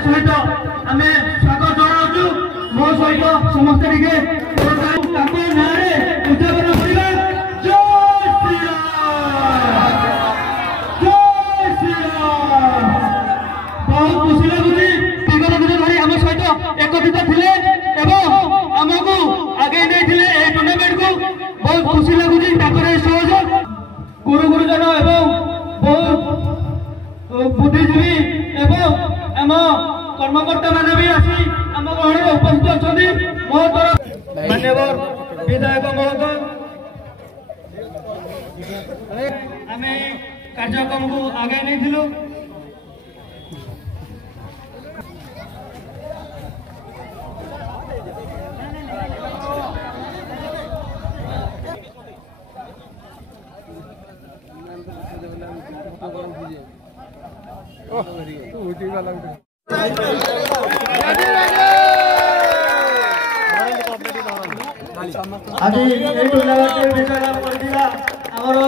सहित आम स्वागत जनावु मो सहित समस्त टिके उद्यापन करवा बहुत खुशी लगुच विगत दिन धरी आम सहित एकत्रित थे आमको आगे नहीं टूर्णामेंट को बहुत खुशी लगुच सहयोग गुरु गुरुजन एवं बहुत बुद्धिजीवी एवं आम कर्मकर्ता मैंने भी आसी आम गहण उपस्थित अच्छा मो तरफ मान्यवर विधायक महोदय आम कार्यक्रम को आगे नहीं थिलु आज टूर्नामेंट विजय लाभ कर